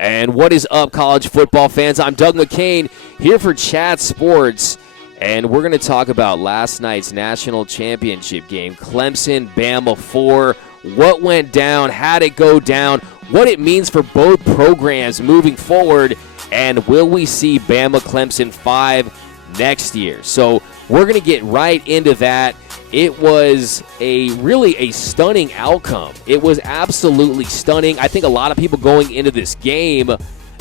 And what is up, college football fans? I'm Doug McCain here for Chat Sports, and we're going to talk about last night's national championship game, Clemson, Bama 4, what went down, how it go down, what it means for both programs moving forward, and will we see Bama Clemson 5 next year? So we're going to get right into that. It was really a stunning outcome. It was absolutely stunning. I think a lot of people going into this game,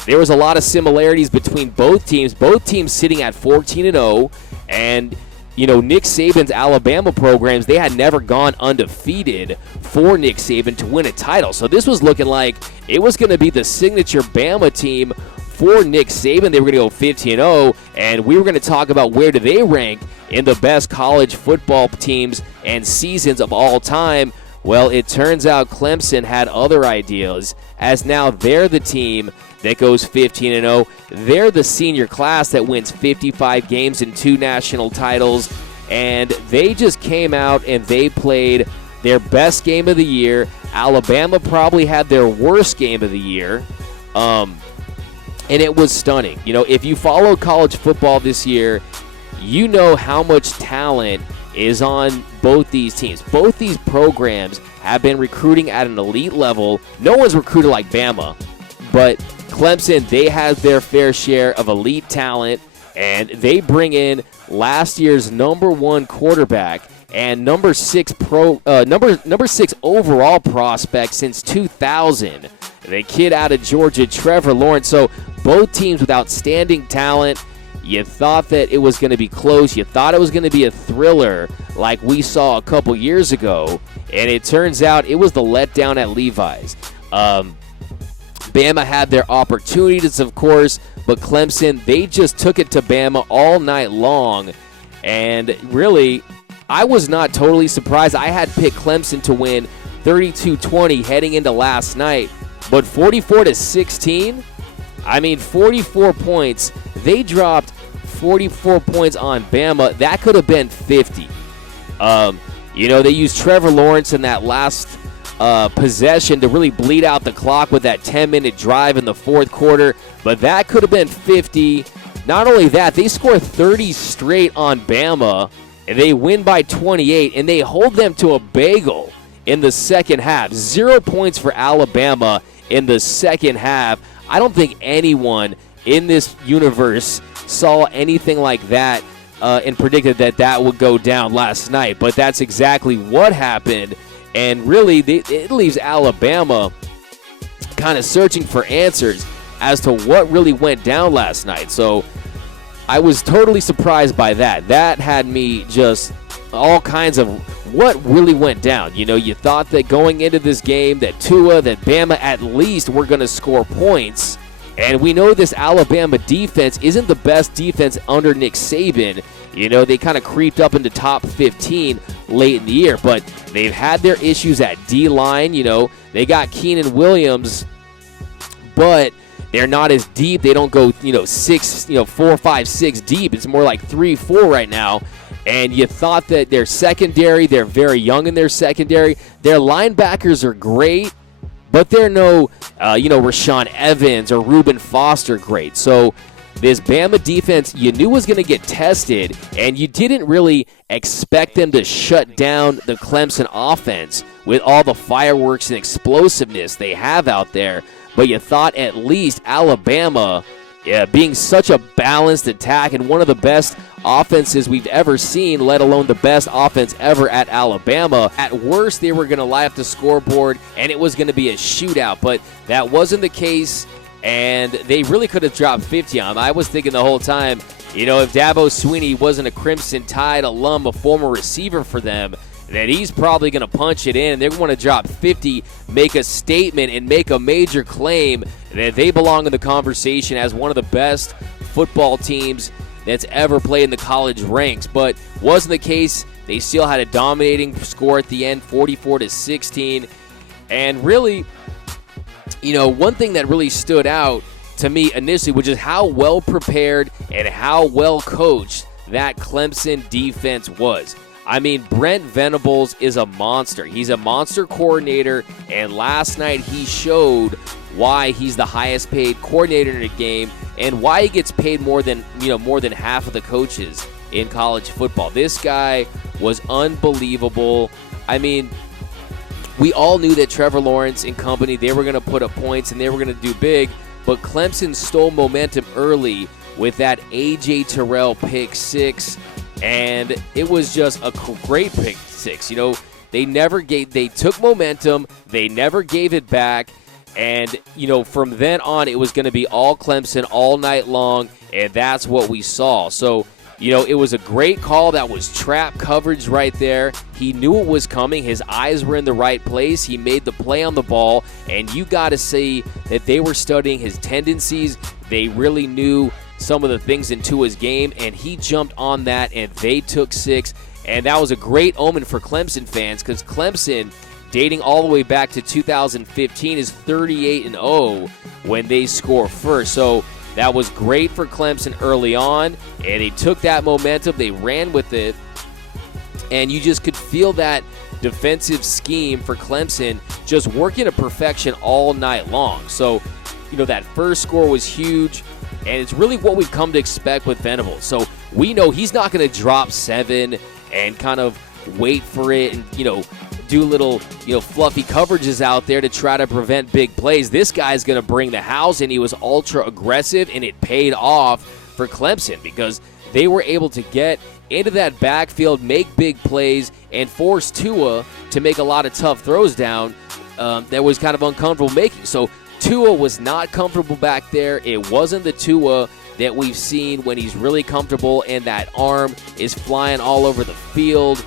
there was a lot of similarities between both teams. Both teams sitting at 14-0, and Nick Saban's Alabama programs, they had never gone undefeated for Nick Saban to win a title. So this was looking like it was going to be the signature Bama team for Nick Saban. They were going to go 15-0, and we were going to talk about where do they rank in the best college football teams and seasons of all time. Well, it turns out Clemson had other ideas, as now they're the team that goes 15-0. They're the senior class that wins 55 games and 2 national titles, and they just came out and they played their best game of the year. Alabama probably had their worst game of the year, and it was stunning. If you followed college football this year, you know how much talent is on both these teams. Both these programs have been recruiting at an elite level. No one's recruited like Bama, but Clemson, they have their fair share of elite talent, and they bring in last year's number 1 quarterback and number 6 overall prospect since 2000. The kid out of Georgia, Trevor Lawrence. So both teams with outstanding talent. You thought that it was going to be close. You thought it was going to be a thriller like we saw a couple years ago. And it turns out it was the letdown at Levi's. Bama had their opportunities, of course, but Clemson, they just took it to Bama all night long. And really, I was not totally surprised. I had picked Clemson to win 32-20 heading into last night. But 44-16, 44 points. They dropped 44 points on Bama. That could have been 50. They used Trevor Lawrence in that last possession to really bleed out the clock with that 10-minute drive in the fourth quarter. But that could have been 50. Not only that, they score 30 straight on Bama, and they win by 28, and they hold them to a bagel in the second half. 0 points for Alabama in the second half. I don't think anyone in this universe saw anything like that and predicted that would go down last night. But that's exactly what happened. And really, it leaves Alabama kind of searching for answers as to what really went down last night. So I was totally surprised by that. That had me just all kinds of what really went down. You thought that going into this game that Bama at least were going to score points. And we know this Alabama defense isn't the best defense under Nick Saban. They kind of creeped up into top 15 late in the year, but they've had their issues at D-line. They got Keenan Williams, but they're not as deep. They don't go, 4, 5, 6 deep. It's more like 3, 4 right now. And you thought that their secondary, they're very young in their secondary. Their linebackers are great, but they're no, Rashaan Evans or Reuben Foster great. So this Bama defense, you knew was going to get tested, and you didn't really expect them to shut down the Clemson offense with all the fireworks and explosiveness they have out there. But you thought at least Alabama, being such a balanced attack and one of the best offenses we've ever seen, let alone the best offense ever at Alabama. At worst, they were going to light up the scoreboard, and it was going to be a shootout. But that wasn't the case, and they really could have dropped 50 on them. I was thinking the whole time, if Dabo Swinney wasn't a Crimson Tide alum, a former receiver for them, that he's probably going to punch it in. They're going to drop 50, make a statement, and make a major claim that they belong in the conversation as one of the best football teams that's ever played in the college ranks. But wasn't the case. They still had a dominating score at the end, 44-16. And really, one thing that really stood out to me initially was just how well prepared and how well coached that Clemson defense was. I mean, Brent Venables is a monster. He's a monster coordinator, and last night he showed why he's the highest paid coordinator in the game and why he gets paid more than half of the coaches in college football. This guy was unbelievable. I mean, we all knew that Trevor Lawrence and company, they were going to put up points and they were going to do big, but Clemson stole momentum early with that A.J. Terrell pick six, and it was just a great pick six. They took momentum, they never gave it back, and, from then on, it was going to be all Clemson all night long, and that's what we saw. So, it was a great call. That was trap coverage right there. He knew it was coming. His eyes were in the right place. He made the play on the ball, and you got to see that they were studying his tendencies. They really knew some of the things in Tua's game, and he jumped on that, and they took six. And that was a great omen for Clemson fans because Clemson, dating all the way back to 2015, is 38-0 when they score first. So that was great for Clemson early on, and they took that momentum, they ran with it, and you just could feel that defensive scheme for Clemson just working to perfection all night long. So, that first score was huge, and it's really what we've come to expect with Venables. So we know he's not going to drop 7 and kind of wait for it and, do little, fluffy coverages out there to try to prevent big plays. This guy's going to bring the house, and he was ultra aggressive, and it paid off for Clemson because they were able to get into that backfield, make big plays, and force Tua to make a lot of tough throws down that was kind of uncomfortable making. So Tua was not comfortable back there. It wasn't the Tua that we've seen when he's really comfortable and that arm is flying all over the field.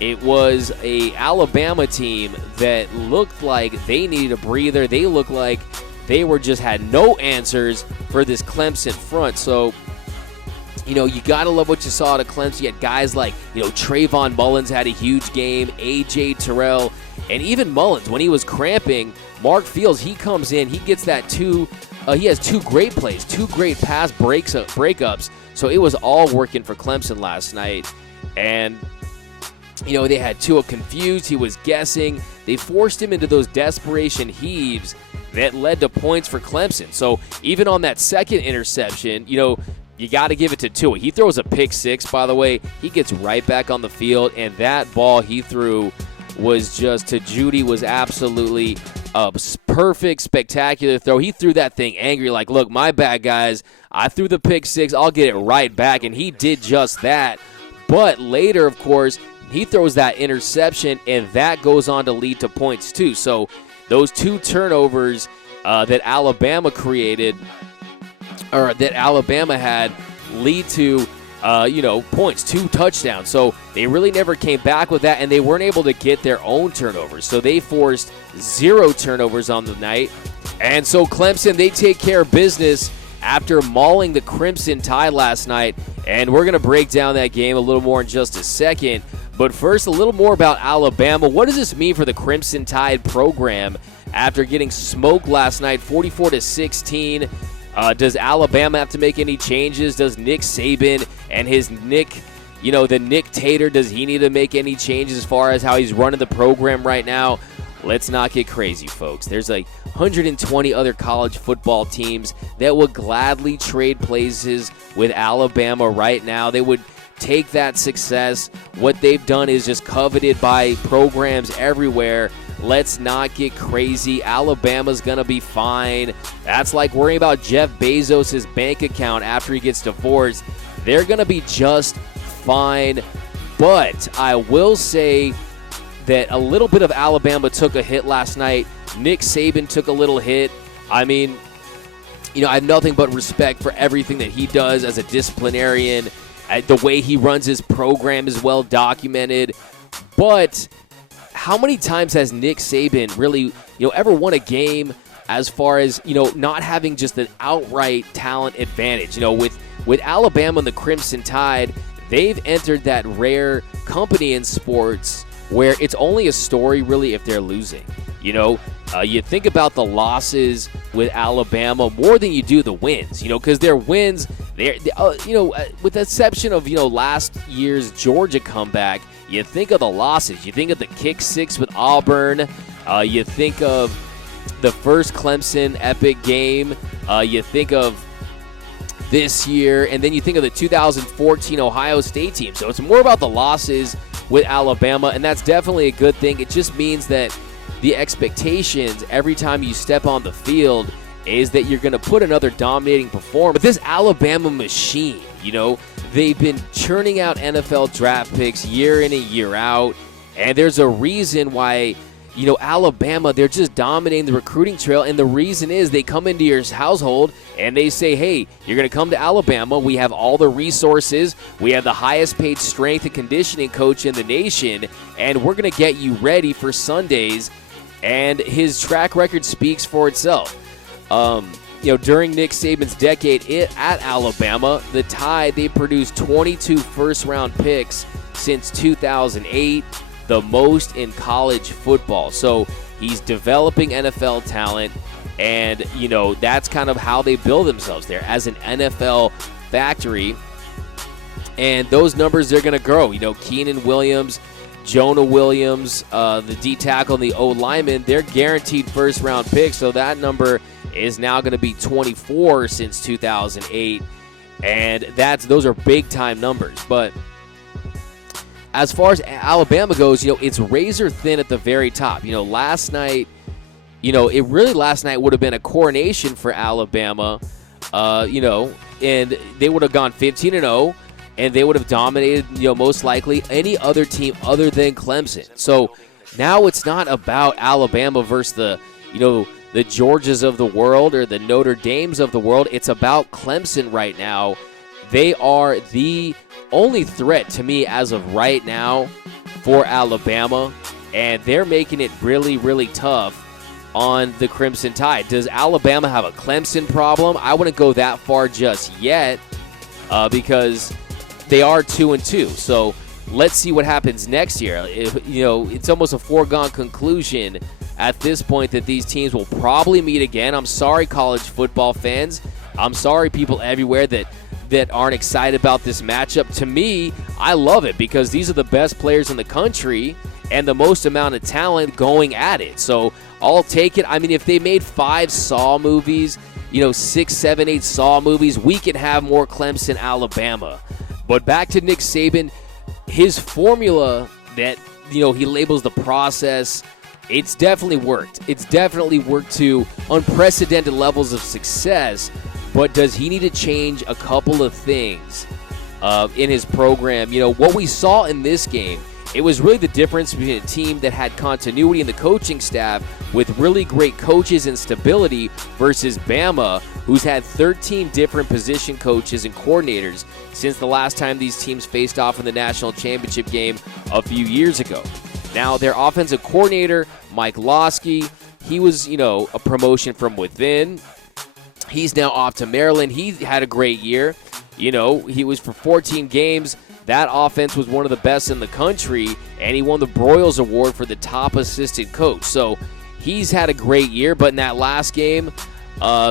It was a Alabama team that looked like they needed a breather. They looked like they had no answers for this Clemson front. So, you got to love what you saw at Clemson. You had guys like, Trayvon Mullins had a huge game, A.J. Terrell, and even Mullins, when he was cramping, Mark Fields, he comes in, he gets that he has 2 great plays, 2 great pass breakups. So it was all working for Clemson last night. And they had Tua confused. He was guessing. They forced him into those desperation heaves that led to points for Clemson. So even on that second interception, you got to give it to Tua. He throws a pick six, by the way. He gets right back on the field, and that ball he threw was just to Judy was absolutely a perfect, spectacular throw. He threw that thing angry, like, look, my bad, guys. I threw the pick six. I'll get it right back, and he did just that. But later, of course, he throws that interception, and that goes on to lead to points too. So those 2 turnovers that Alabama created, or that Alabama had, lead to points, 2 touchdowns. So they really never came back with that, and they weren't able to get their own turnovers. So they forced 0 turnovers on the night. And so Clemson, they take care of business after mauling the Crimson Tide last night. And we're going to break down that game a little more in just a second. But first, a little more about Alabama. What does this mean for the Crimson Tide program after getting smoked last night, 44-16? Does Alabama have to make any changes? Does Nick Saban and his the Nick Tater, does he need to make any changes as far as how he's running the program right now? Let's not get crazy, folks. There's like 120 other college football teams that would gladly trade places with Alabama right now. They would take that success. What they've done is just coveted by programs everywhere. Let's not get crazy. Alabama's going to be fine. That's like worrying about Jeff Bezos' bank account after he gets divorced. They're going to be just fine. But I will say that a little bit of Alabama took a hit last night. Nick Saban took a little hit. I mean, I have nothing but respect for everything that he does as a disciplinarian. The way he runs his program is well documented. But how many times has Nick Saban really, ever won a game as far as, not having just an outright talent advantage? With Alabama and the Crimson Tide, they've entered that rare company in sports where it's only a story really if they're losing. You think about the losses with Alabama more than you do the wins, because their wins, with the exception of, last year's Georgia comeback, you think of the losses. You think of the kick six with Auburn. You think of the first Clemson epic game. You think of this year, and then you think of the 2014 Ohio State team. So it's more about the losses with Alabama, and that's definitely a good thing. It just means that the expectations every time you step on the field is that you're going to put another dominating performance. But this Alabama machine, they've been churning out NFL draft picks year in and year out, and there's a reason why Alabama, they're just dominating the recruiting trail, and the reason is they come into your household and they say, hey, you're going to come to Alabama. We have all the resources. We have the highest paid strength and conditioning coach in the nation, and we're going to get you ready for Sundays, and his track record speaks for itself. During Nick Saban's decade at Alabama, the Tide, they produced 22 first-round picks since 2008. The most in college football. So he's developing NFL talent, and, that's kind of how they build themselves there as an NFL factory. And those numbers, they're going to grow. Keenan Williams, Jonah Williams, the D tackle and the O lineman, they're guaranteed first-round picks. So that number is now going to be 24 since 2008. And those are big-time numbers. But as far as Alabama goes, it's razor thin at the very top. Last night would have been a coronation for Alabama, and they would have gone 15-0, and they would have dominated, most likely any other team other than Clemson. So now it's not about Alabama versus the Georgias of the world or the Notre Dames of the world. It's about Clemson right now. They are the only threat to me as of right now for Alabama, and they're making it really, really tough on the Crimson Tide. Does Alabama have a Clemson problem? I wouldn't go that far just yet because they are 2-2. So let's see what happens next year. It's almost a foregone conclusion at this point that these teams will probably meet again. I'm sorry, college football fans. I'm sorry, people everywhere that aren't excited about this matchup. To me, I love it because these are the best players in the country and the most amount of talent going at it. So I'll take it. I mean, if they made 5 Saw movies, 6, 7, 8 Saw movies, we could have more Clemson, Alabama. But back to Nick Saban, his formula that, he labels the process, it's definitely worked. It's definitely worked to unprecedented levels of success. But does he need to change a couple of things in his program? What we saw in this game, it was really the difference between a team that had continuity in the coaching staff with really great coaches and stability versus Bama, who's had 13 different position coaches and coordinators since the last time these teams faced off in the national championship game a few years ago. Now, their offensive coordinator, Mike Losky, he was, a promotion from within. He's now off to Maryland. He had a great year. He was for 14 games. That offense was one of the best in the country, and he won the Broyles Award for the top assistant coach. So he's had a great year, but in that last game,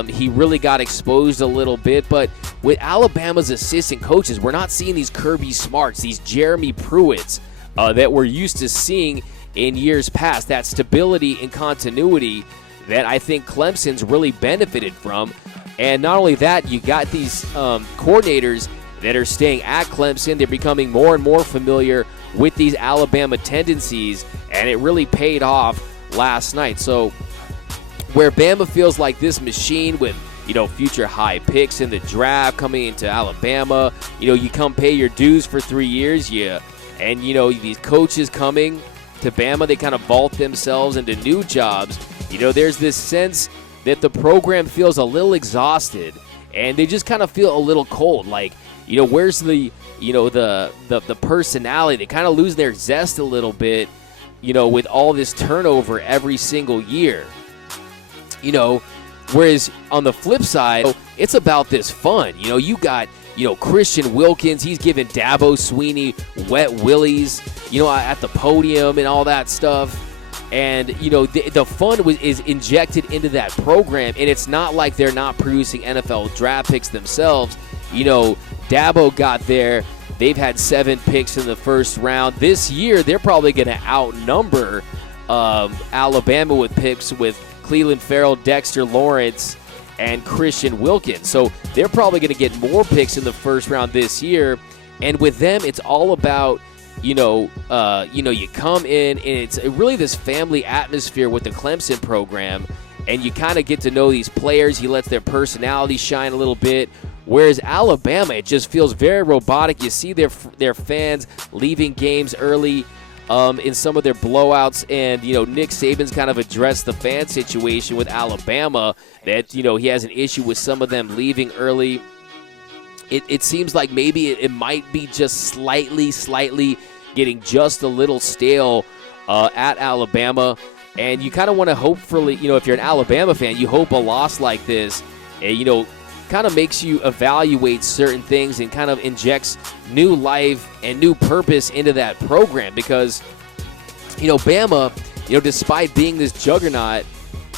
he really got exposed a little bit. But with Alabama's assistant coaches, we're not seeing these Kirby Smarts, these Jeremy Pruitts that we're used to seeing in years past. That stability and continuity that I think Clemson's really benefited from. And not only that, you got these coordinators that are staying at Clemson. They're becoming more and more familiar with these Alabama tendencies, and it really paid off last night. So where Bama feels like this machine with, future high picks in the draft coming into Alabama, you come pay your dues for 3 years, and these coaches coming to Bama, they kind of vault themselves into new jobs. There's this sense that the program feels a little exhausted, and they just kind of feel a little cold. Like, where's the personality? They kind of lose their zest a little bit, with all this turnover every single year. Whereas on the flip side, it's about this fun. You got, Christian Wilkins, he's giving Dabo Sweeney wet willies, at the podium and all that stuff. And, the fun is injected into that program, and it's not like they're not producing NFL draft picks themselves. Dabo got there They've had 7 picks in the first round. This year, they're probably going to outnumber Alabama with picks with Cleveland Farrell, Dexter Lawrence, and Christian Wilkins. So they're probably going to get more picks in the first round this year. And with them, it's all about, you come in, and it's really this family atmosphere with the Clemson program, and you kind of get to know these players. He lets their personality shine a little bit. Whereas Alabama, it just feels very robotic. You see their fans leaving games early in some of their blowouts, and Nick Saban's kind of addressed the fan situation with Alabama that he has an issue with some of them leaving early. It seems like maybe it might be just slightly getting just a little stale at Alabama, and you kind of want to hopefully, if you're an Alabama fan, you hope a loss like this, kind of makes you evaluate certain things and kind of injects new life and new purpose into that program, because Bama, despite being this juggernaut,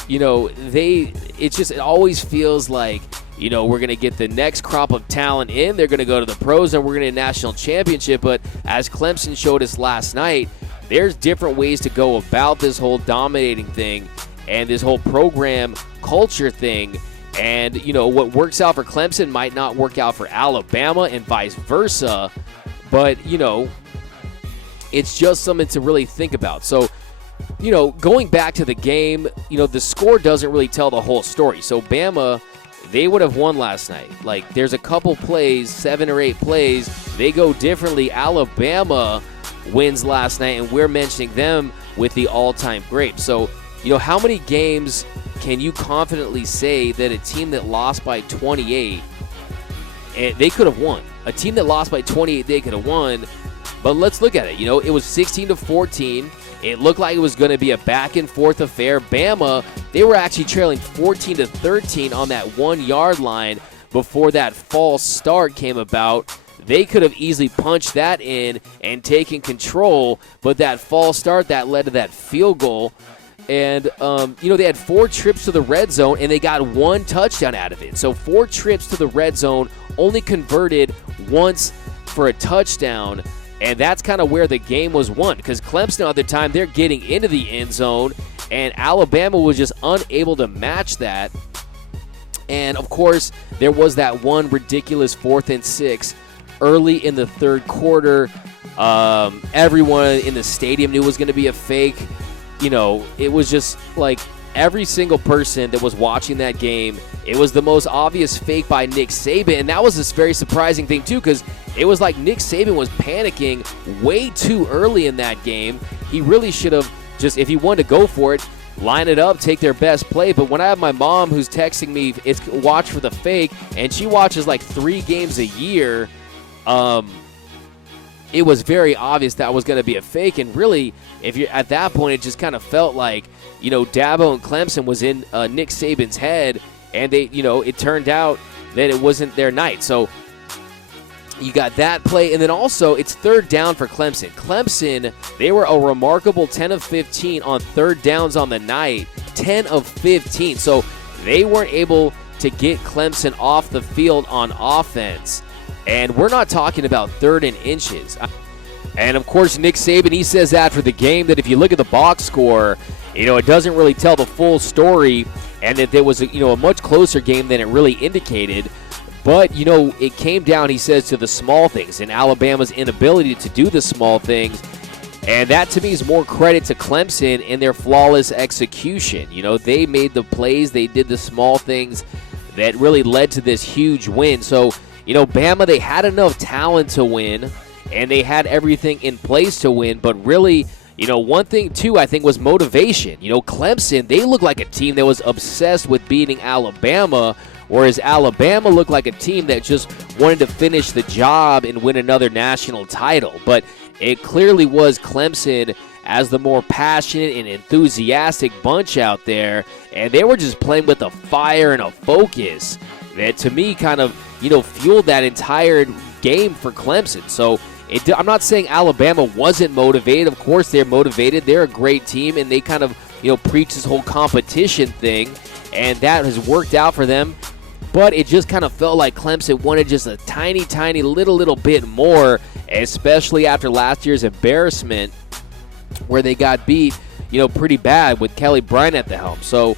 it always feels like we're going to get the next crop of talent in, they're going to go to the pros, and we're going to get a national championship. But as Clemson showed us last night, there's different ways to go about this whole dominating thing and this whole program culture thing. And, what works out for Clemson might not work out for Alabama and vice versa. But, it's just something to really think about. So, going back to the game, the score doesn't really tell the whole story. So, Bama, they would have won last night. Like, there's a couple plays, 7 or 8 plays, they go differently. Alabama wins last night, and we're mentioning them with the all-time great. So, how many games can you confidently say that a team that lost by 28, they could have won? A team that lost by 28, they could have won. But let's look at it. It was 16-14. It looked like it was going to be a back-and-forth affair. Bama, they were actually trailing 14-13 on that 1-yard line before that false start came about. They could have easily punched that in and taken control, but that false start, that led to that field goal. And, they had 4 trips to the red zone, and they got 1 touchdown out of it. So 4 trips to the red zone, only converted once for a touchdown. And that's kind of where the game was won, because Clemson at the time, they're getting into the end zone, and Alabama was just unable to match that. And, of course, there was that one ridiculous 4th and 6 early in the third quarter. Everyone in the stadium knew it was going to be a fake. It was just like every single person that was watching that game, it was the most obvious fake by Nick Saban. And that was this very surprising thing, too, because it was like Nick Saban was panicking way too early in that game. He really should have just, if he wanted to go for it, line it up, take their best play. But when I have my mom who's texting me, it's watch for the fake, and she watches like 3 games a year, it was very obvious that was going to be a fake. And really, if you're at that point, it just kind of felt like, Dabo and Clemson was in Nick Saban's head, and they, it turned out that it wasn't their night. So you got that play, and then also it's 3rd down for Clemson. Clemson, they were a remarkable 10 of 15 on 3rd downs on the night, 10 of 15. So they weren't able to get Clemson off the field on offense. And we're not talking about 3rd and inches. And, of course, Nick Saban, he says after the game that if you look at the box score, it doesn't really tell the full story, and that there was a much closer game than it really indicated. But, it came down, he says, to the small things and Alabama's inability to do the small things. And that, to me, is more credit to Clemson and their flawless execution. They made the plays, they did the small things that really led to this huge win. So, Bama, they had enough talent to win, and they had everything in place to win. But really, one thing, too, I think was motivation. Clemson, they looked like a team that was obsessed with beating Alabama, whereas Alabama looked like a team that just wanted to finish the job and win another national title. But it clearly was Clemson as the more passionate and enthusiastic bunch out there, and they were just playing with a fire and a focus that, to me, kind of, fueled that entire game for Clemson. So I'm not saying Alabama wasn't motivated. Of course they're motivated. They're a great team, and they kind of, preach this whole competition thing, and that has worked out for them. but it just kind of felt like Clemson wanted just a tiny little bit more, especially after last year's embarrassment where they got beat, pretty bad with Kelly Bryant at the helm. So,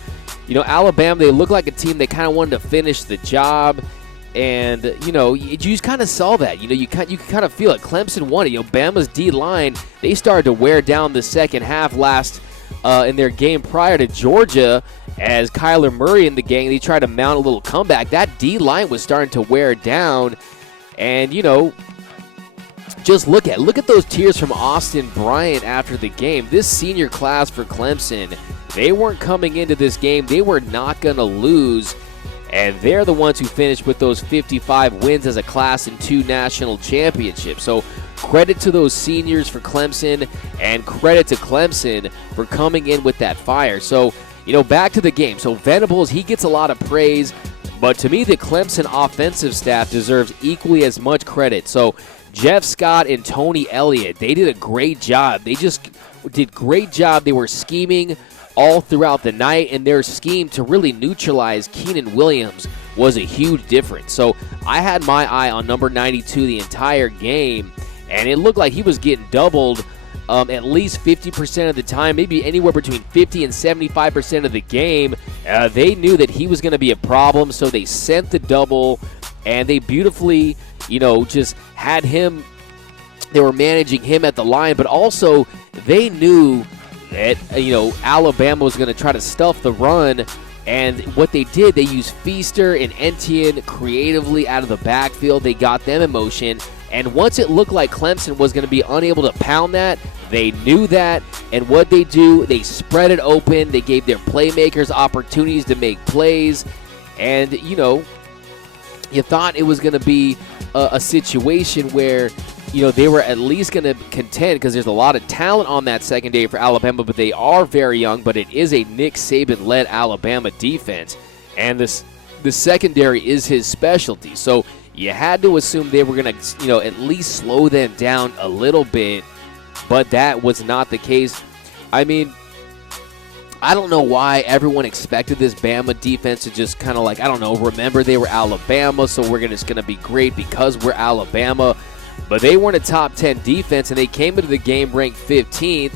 Alabama, they look like a team that kind of wanted to finish the job. And, you just kind of saw that. You can kind of feel it. Clemson won it. Bama's D-line, they started to wear down the second half in their game prior to Georgia. As Kyler Murray and the gang, they tried to mount a little comeback. That D-line was starting to wear down. And, just look at those tears from Austin Bryant after the game. This senior class for Clemson, they weren't coming into this game. They were not going to lose. And they're the ones who finished with those 55 wins as a class in 2 national championships. So credit to those seniors for Clemson, and credit to Clemson for coming in with that fire. So, back to the game. So Venables, he gets a lot of praise, but to me, the Clemson offensive staff deserves equally as much credit. So Jeff Scott and Tony Elliott, they did a great job. They just did great job. They were scheming all throughout the night, and their scheme to really neutralize Keenan Williams was a huge difference. So I had my eye on number 92 the entire game, and it looked like he was getting doubled at least 50% of the time, maybe anywhere between 50 and 75% of the game. They knew that he was going to be a problem, so they sent the double, and they beautifully, just had him. They were managing him at the line, but also they knew that, Alabama was going to try to stuff the run, and what they did, they used Feaster and Etienne creatively out of the backfield. They got them in motion, and once it looked like Clemson was going to be unable to pound that, they knew that, and what they do, they spread it open. They gave their playmakers opportunities to make plays, and, you thought it was going to be a situation where they were at least going to contend, because there's a lot of talent on that secondary for Alabama, but they are very young. But it is a Nick Saban-led Alabama defense, and the secondary is his specialty. So you had to assume they were going to, at least slow them down a little bit, but that was not the case. I mean, I don't know why everyone expected this Bama defense to just kind of remember they were Alabama, so we're just going to be great because we're Alabama. But they weren't a top 10 defense, and they came into the game ranked 15th,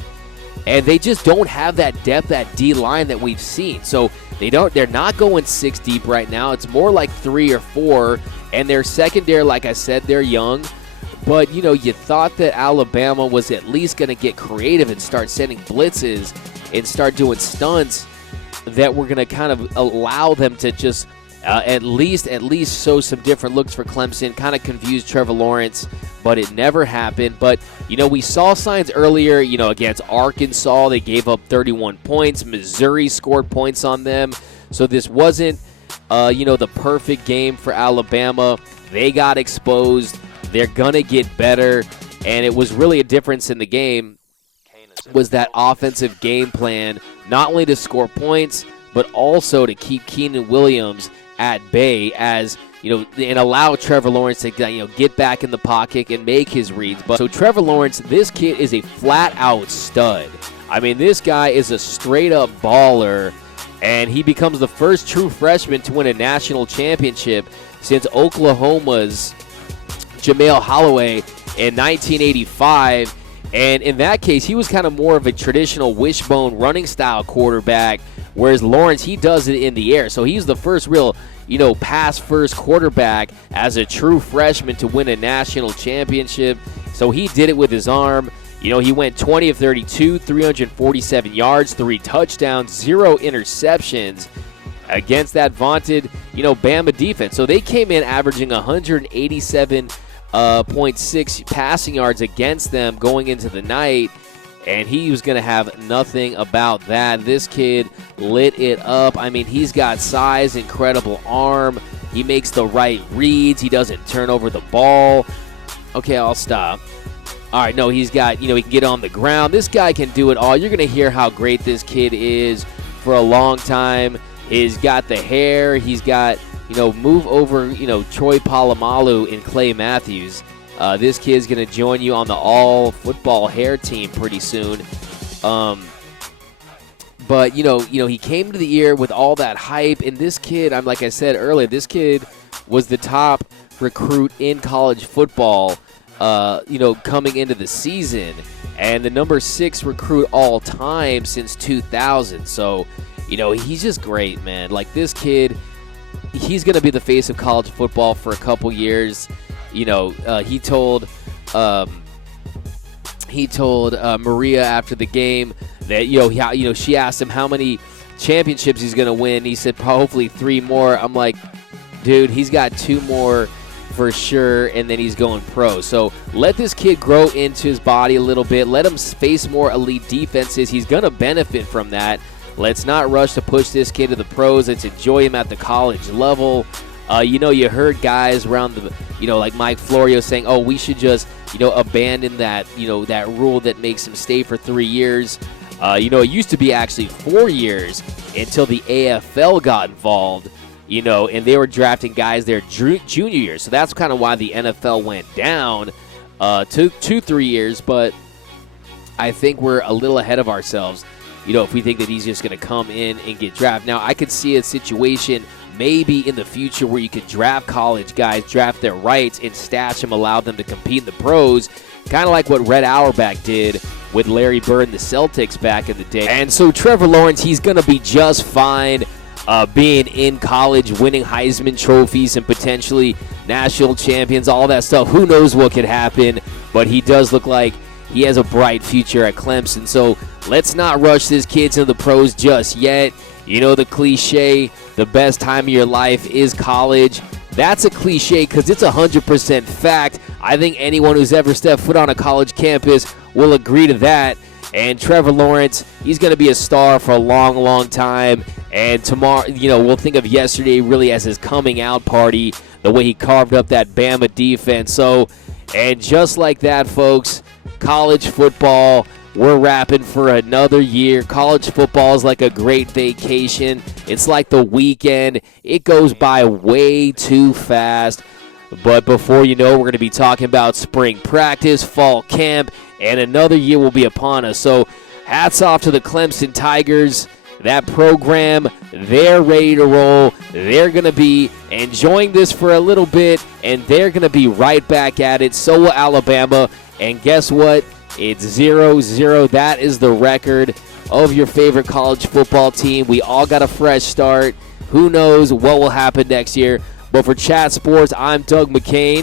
and they just don't have that depth at D-line that we've seen. So they're not going 6 deep right now. It's more like 3 or 4, and their secondary, like I said, they're young. But, you thought that Alabama was at least going to get creative and start sending blitzes and start doing stunts that were going to kind of allow them to just at least show some different looks for Clemson, kind of confused Trevor Lawrence, but it never happened. But, we saw signs earlier, against Arkansas. They gave up 31 points. Missouri scored points on them. So this wasn't, the perfect game for Alabama. They got exposed. They're going to get better. And it was really a difference in the game was that offensive game plan, not only to score points, but also to keep Keenan Williams at bay, as and allow Trevor Lawrence to get back in the pocket and make his reads. But so Trevor Lawrence, this kid is a flat-out stud. I mean, this guy is a straight-up baller, and he becomes the first true freshman to win a national championship since Oklahoma's Jamel Holloway in 1985. And in that case, he was kind of more of a traditional wishbone running style quarterback, whereas Lawrence, he does it in the air. So he's the first real, pass-first quarterback as a true freshman to win a national championship. So he did it with his arm. He went 20 of 32, 347 yards, 3 touchdowns, 0 interceptions against that vaunted, Bama defense. So they came in averaging 187.6 passing yards against them going into the night, and he was going to have nothing about that. This kid lit it up. I mean, he's got size, incredible arm. He makes the right reads. He doesn't turn over the ball. Okay, I'll stop. All right, no, he's got, he can get on the ground. This guy can do it all. You're going to hear how great this kid is for a long time. He's got the hair. He's got, move over, Troy Polamalu and Clay Matthews. This kid's going to join you on the all-football hair team pretty soon. But he came to the year with all that hype, and this kid, like I said earlier, this kid was the top recruit in college football, coming into the season, and the number 6 recruit all time since 2000. So, he's just great, man. Like, this kid, he's going to be the face of college football for a couple years. He told Maria after the game that she asked him how many championships he's going to win. He said hopefully 3 more. I'm like, dude, he's got 2 more for sure, and then he's going pro. So let this kid grow into his body a little bit. Let him face more elite defenses. He's going to benefit from that. Let's not rush to push this kid to the pros. Let's enjoy him at the college level. You heard guys around like Mike Florio saying, oh, we should just, abandon that, that rule that makes him stay for 3 years. It used to be actually 4 years until the AFL got involved, and they were drafting guys their junior year. So that's kind of why the NFL went down to 3 years. But I think we're a little ahead of ourselves, if we think that he's just going to come in and get drafted. Now, I could see a situation maybe in the future where you could draft college guys, draft their rights, and stash them, allow them to compete in the pros, kind of like what Red Auerbach did with Larry Bird and the Celtics back in the day. And so Trevor Lawrence, he's going to be just fine being in college, winning Heisman trophies and potentially national champions, all that stuff. Who knows what could happen, but he does look like he has a bright future at Clemson. So let's not rush this kid to the pros just yet. The cliche, the best time of your life is college. That's a cliche because it's 100% fact. I think anyone who's ever stepped foot on a college campus will agree to that. And Trevor Lawrence, he's going to be a star for a long, long time. And tomorrow, we'll think of yesterday really as his coming out party, the way he carved up that Bama defense. So, and just like that, folks, college football, we're wrapping for another year. College football is like a great vacation. It's like the weekend. It goes by way too fast. But before you know, we're going to be talking about spring practice, fall camp, and another year will be upon us. So hats off to the Clemson Tigers. That program, they're ready to roll. They're going to be enjoying this for a little bit, and they're going to be right back at it. So will Alabama. And guess what? It's 0-0. That is the record of your favorite college football team. We all got a fresh start. Who knows what will happen next year? But for Chat Sports, I'm Doug McCain.